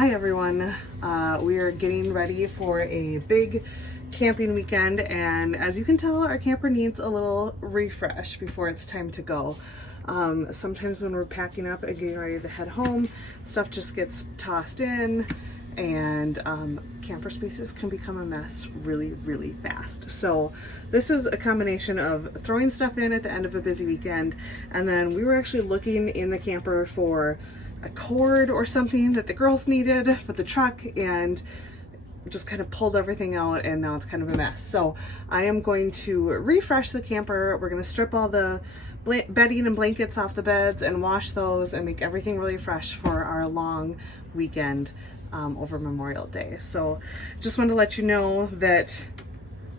Hi everyone, we are getting ready for a big camping weekend, and as you can tell, our camper needs a little refresh before it's time to go. Sometimes when we're packing up and getting ready to head home, stuff just gets tossed in, and camper spaces can become a mess really fast. So this is a combination of throwing stuff in at the end of a busy weekend, and then we were actually looking in the camper for a cord or something that the girls needed for the truck, and just kind of pulled everything out, and now it's kind of a mess. So I am going to refresh the camper. We're going to strip all the bedding and blankets off the beds and wash those and make everything really fresh for our long weekend over Memorial Day. So just wanted to let you know that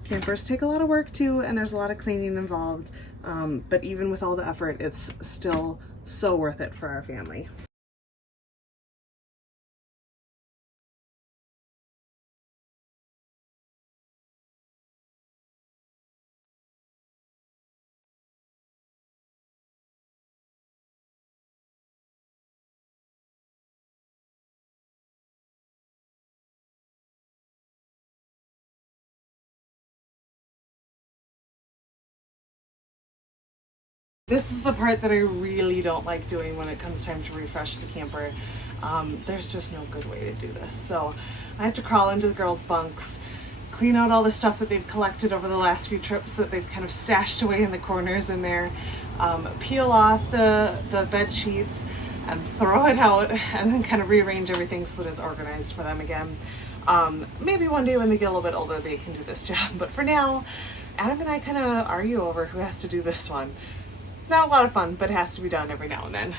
campers take a lot of work too, and there's a lot of cleaning involved, but even with all the effort, it's still so worth it for our family. This is the part that I really don't like doing when it comes time to refresh the camper. There's just no good way to do this. So I have to crawl into the girls' bunks, clean out all the stuff that they've collected over the last few trips that they've kind of stashed away in the corners in there, peel off the bed sheets and throw it out, and then kind of rearrange everything so that it's organized for them again. Maybe one day when they get a little bit older they can do this job, but for now, Adam and I kind of argue over who has to do this one. Not a lot of fun, but it has to be done every now and then.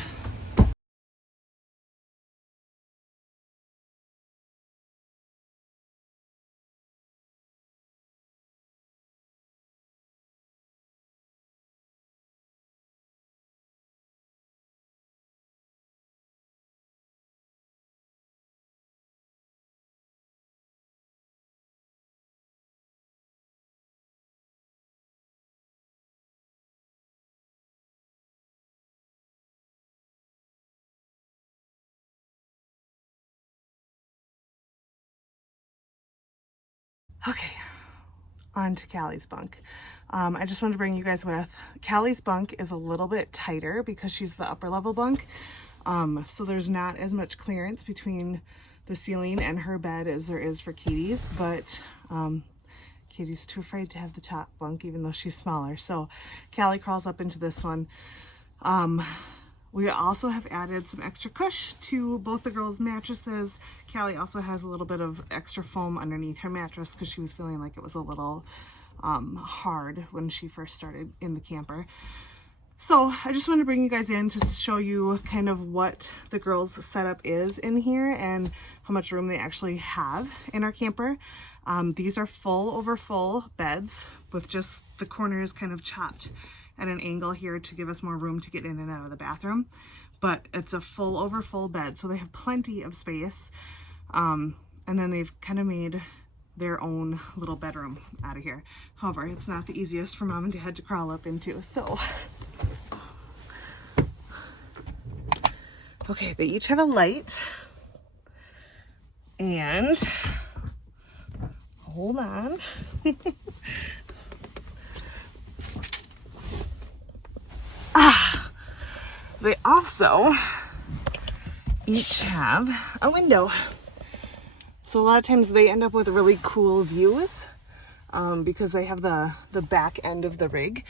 Okay, on to Callie's bunk. I just wanted to bring you guys with. Callie's bunk is a little bit tighter because she's the upper level bunk. So there's not as much clearance between the ceiling and her bed as there is for Katie's, but Katie's too afraid to have the top bunk even though she's smaller. So Callie crawls up into this one. We also have added some extra cush to both the girls' mattresses. Callie also has a little bit of extra foam underneath her mattress because she was feeling like it was a little hard when she first started in the camper. So I just wanted to bring you guys in to show you kind of what the girls' setup is in here and how much room they actually have in our camper. These are full over full beds with just the corners kind of chopped at an angle here to give us more room to get in and out of the bathroom, but it's a full over full bed, so they have plenty of space. And then they've kind of made their own little bedroom out of here. However, it's not the easiest for mom and dad to crawl up into. So okay, they each have a light, and hold on. They also each have a window. So a lot of times they end up with really cool views because they have the back end of the rig.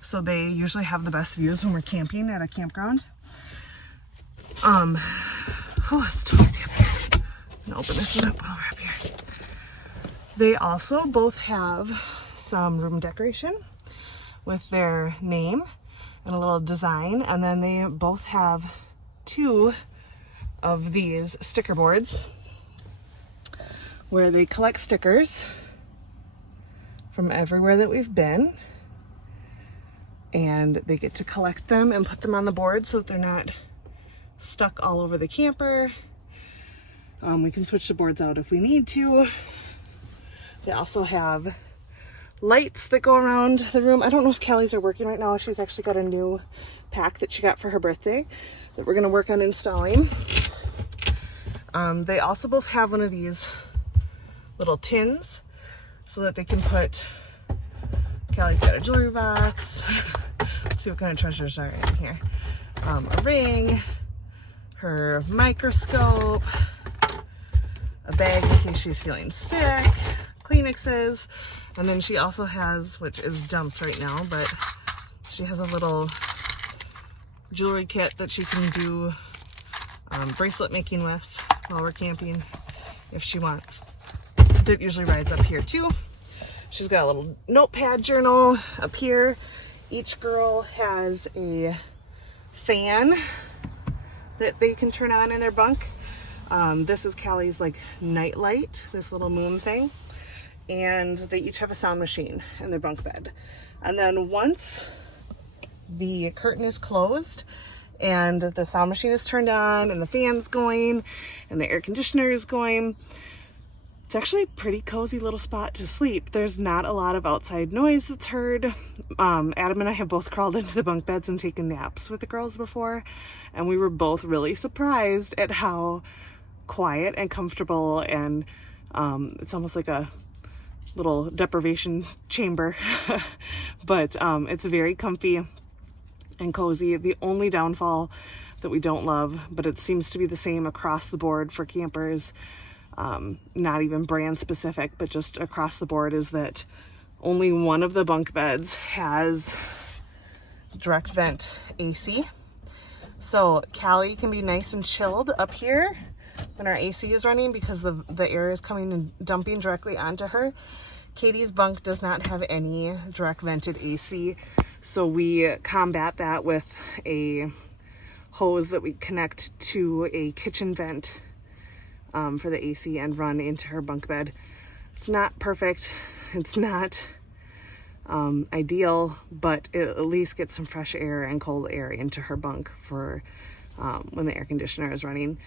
So they usually have the best views when we're camping at a campground. It's toasty up here. I'm gonna open this one up while we're up here. They also both have some room decoration with their name and a little design, and then they both have 2 of these sticker boards where they collect stickers from everywhere that we've been, and they get to collect them and put them on the board so that they're not stuck all over the camper. We can switch the boards out if we need to. They also have lights that go around the room. I don't know if Callie's are working right now. She's actually got a new pack that she got for her birthday that we're going to work on installing. They also both have one of these little tins so that they can put, Callie's got a jewelry box. Let's see what kind of treasures are in here. A ring, her microscope, a bag in case she's feeling sick, Kleenexes, and then she also has, which is dumped right now, but she has a little jewelry kit that she can do bracelet making with while we're camping if she wants. That usually rides up here too. She's got a little notepad journal up here. Each girl has a fan that they can turn on in their bunk. This is Callie's like night light, this little moon thing. And they each have a sound machine in their bunk bed. And then once the curtain is closed and the sound machine is turned on and the fan's going and the air conditioner is going, it's actually a pretty cozy little spot to sleep. There's not a lot of outside noise that's heard. Adam and I have both crawled into the bunk beds and taken naps with the girls before, and we were both really surprised at how quiet and comfortable, and it's almost like a little deprivation chamber. But it's very comfy and cozy. The only downfall that we don't love, but it seems to be the same across the board for campers, not even brand specific, but just across the board, is that only one of the bunk beds has direct vent AC. So Callie can be nice and chilled up here when our AC is running because the air is coming and dumping directly onto her. Katie's bunk does not have any direct vented AC, so we combat that with a hose that we connect to a kitchen vent for the AC and run into her bunk bed. It's not perfect, it's not ideal, but it at least gets some fresh air and cold air into her bunk for when the air conditioner is running.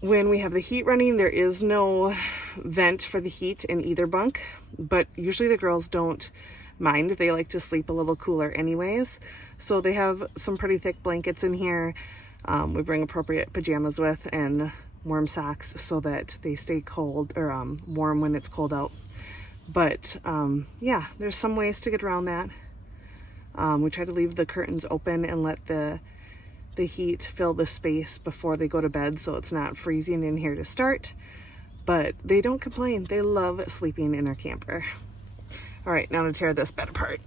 When we have the heat running, there is no vent for the heat in either bunk, but usually the girls don't mind. They like to sleep a little cooler anyways. So they have some pretty thick blankets in here. We bring appropriate pajamas with and warm socks so that they stay cold or warm when it's cold out. But yeah, there's some ways to get around that. We try to leave the curtains open and let the heat fill the space before they go to bed so it's not freezing in here to start. But they don't complain. They love sleeping in their camper. All right, now to tear this bed apart.